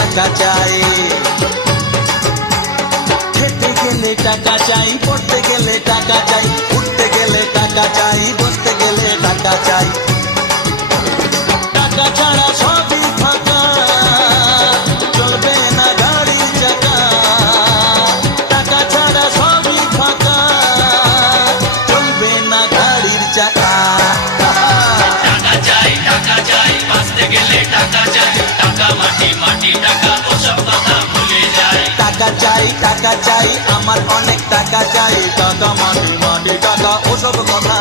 টাকা চাই, খেতে গেলে টাকা চাই, পড়তে গেলে টাকা চাই, উঠতে গেলে টাকা চাই, বসতে গেলে টাকা চাই। টাকা ছাড়া সবই ফাঁকা, চলবে না গাড়ির চাকা। টাকা ছাড়া সবই ফাঁকা, চলবে না গাড়ির চাকা। টাকা চাই বাঁচতে গেলে টাকা চাই, টাকা মাটি মাটি টাকা ওসব কথা ভুলে যায়। টাকা চাই আমার অনেক টাকা চাই, টাকা মাটি মাটি টাকা ওসব কথা